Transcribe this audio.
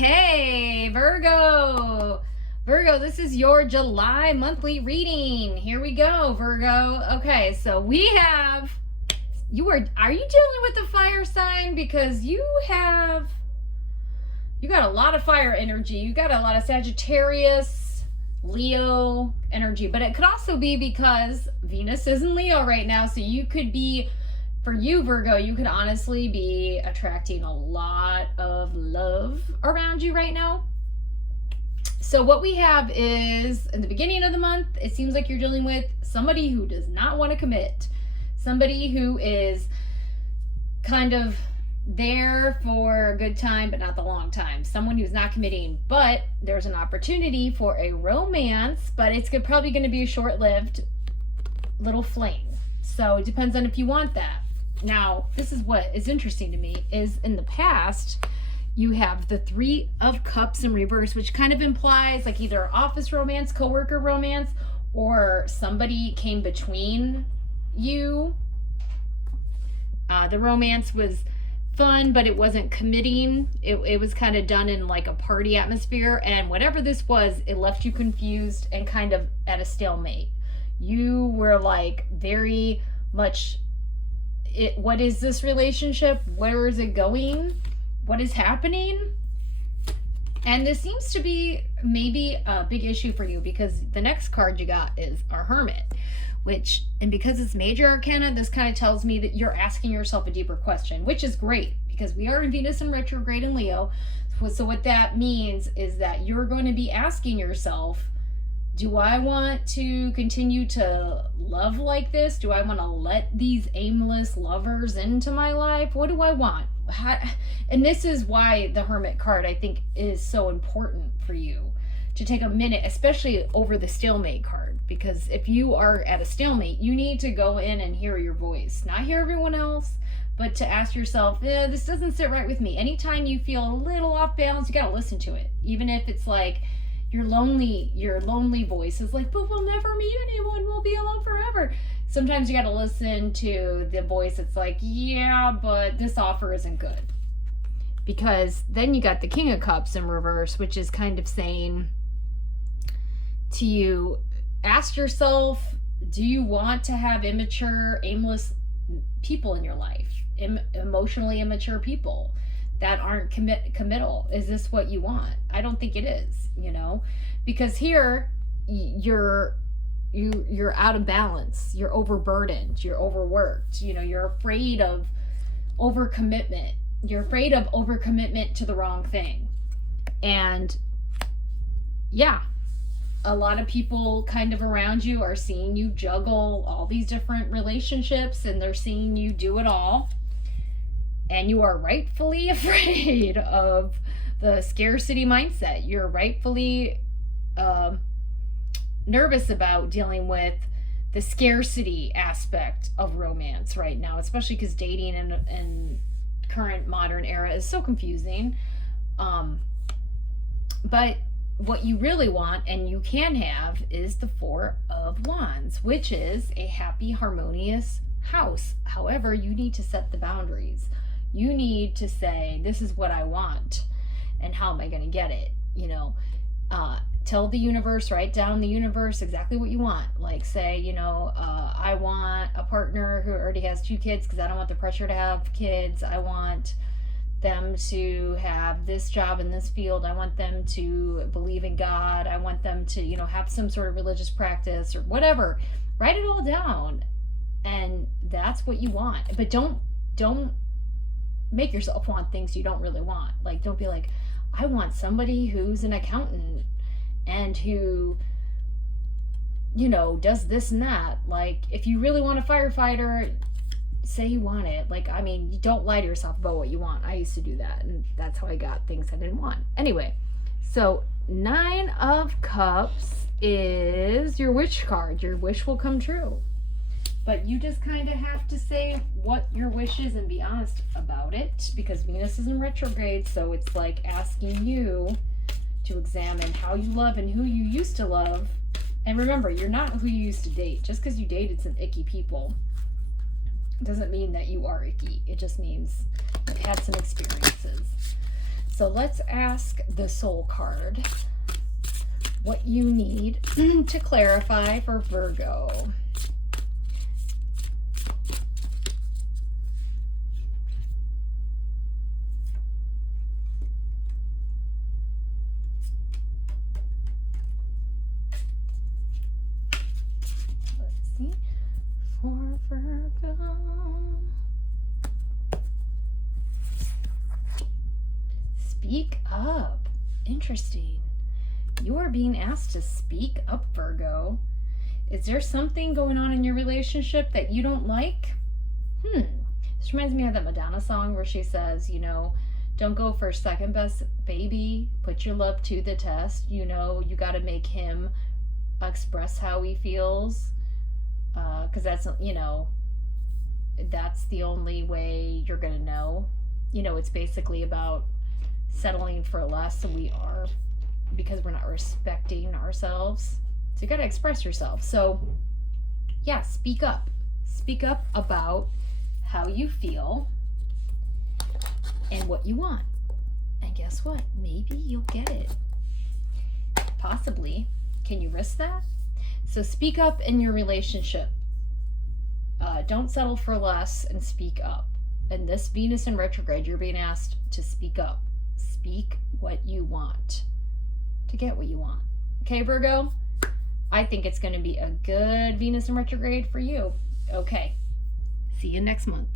Okay, Virgo. Virgo, this is your July monthly reading. Here we go, Virgo. Okay, so we have, are you dealing with the fire sign? Because you got a lot of fire energy. You got a lot of Sagittarius, Leo energy, but it could also be because Venus is in Leo right now. So you could be, for you, Virgo, you could honestly be attracting a lot of love around you right now. So what we have is, in the beginning of the month, it seems like you're dealing with somebody who does not want to commit. Somebody who is kind of there for a good time, but not the long time. Someone who's not committing, but there's an opportunity for a romance, but it's probably going to be a short-lived little fling. So it depends on if you want that. Now, this is what is interesting to me, is in the past, you have the Three of Cups in reverse, which kind of implies like either office romance, coworker romance, or somebody came between you. The romance was fun, but it wasn't committing. It was kind of done in like a party atmosphere, and whatever this was, it left you confused and kind of at a stalemate. You were like very much, what is this relationship? Where is it going? What is happening? And this seems to be maybe a big issue for you, because the next card you got is a Hermit, and because it's major arcana, this kind of tells me that you're asking yourself a deeper question, which is great because we are in Venus in retrograde in Leo. So what that means is that you're going to be asking yourself, do I want to continue to love like this? Do I want to let these aimless lovers into my life? What do I want? And this is why the Hermit card, I think, is so important for you to take a minute, especially over the stalemate card, because if you are at a stalemate, you need to go in and hear your voice, not hear everyone else, but to ask yourself, this doesn't sit right with me. Anytime you feel a little off balance, you got to listen to it. Even if it's like, your lonely voice is like, but we'll never meet anyone, we'll be alone forever. Sometimes you got to listen to the voice that's like, yeah, but this offer isn't good. Because then you got the King of Cups in reverse, which is kind of saying to you, ask yourself, do you want to have immature, aimless people in your life? Emotionally immature people that aren't committal? Is this what you want? I don't think it is, because here you're out of balance, you're overburdened, you're overworked, you're afraid of overcommitment. You're afraid of overcommitment to the wrong thing. And yeah, a lot of people kind of around you are seeing you juggle all these different relationships, and they're seeing you do it all. And you are rightfully afraid of the scarcity mindset. You're rightfully nervous about dealing with the scarcity aspect of romance right now, especially because dating in current modern era is so confusing. But what you really want, and you can have, is the Four of Wands, which is a happy, harmonious house. However, you need to set the boundaries. You need to say, this is what I want, and how am I going to get it? Tell the universe, write down the universe exactly what you want. Like say, I want a partner who already has 2 kids because I don't want the pressure to have kids. I want them to have this job in this field. I want them to believe in God. I want them to, have some sort of religious practice or whatever. Write it all down. And that's what you want. But don't make yourself want things you don't really want. Like, don't be like, I want somebody who's an accountant and who, does this and that. Like, if you really want a firefighter, say you want it. Like, you don't lie to yourself about what you want. I used to do that, and that's how I got things I didn't want. Anyway, so 9 of Cups is your wish card. Your wish will come true. But you just kind of have to say what your wish is and be honest about it, because Venus is in retrograde, so it's like asking you to examine how you love and who you used to love. And remember, you're not who you used to date. Just because you dated some icky people doesn't mean that you are icky. It just means you've had some experiences. So let's ask the Soul card what you need to clarify for Virgo. Let's see. For Virgo. Speak up. Interesting. You are being asked to speak up, Virgo. Is there something going on in your relationship that you don't like? This reminds me of that Madonna song where she says, you know, don't go for second best, baby. Put your love to the test. You know, you got to make him express how he feels. Because that's, you know, that's the only way you're going to know. You know, it's basically about settling for less than we are because we're not respecting ourselves. So you got to express yourself. So yeah, speak up. Speak up about how you feel and what you want. And guess what? Maybe you'll get it. Possibly. Can you risk that? So speak up in your relationship. Don't settle for less and speak up. And this Venus in retrograde, you're being asked to speak up. Speak what you want to get what you want. Okay, Virgo? I think it's going to be a good Venus in retrograde for you. Okay. See you next month.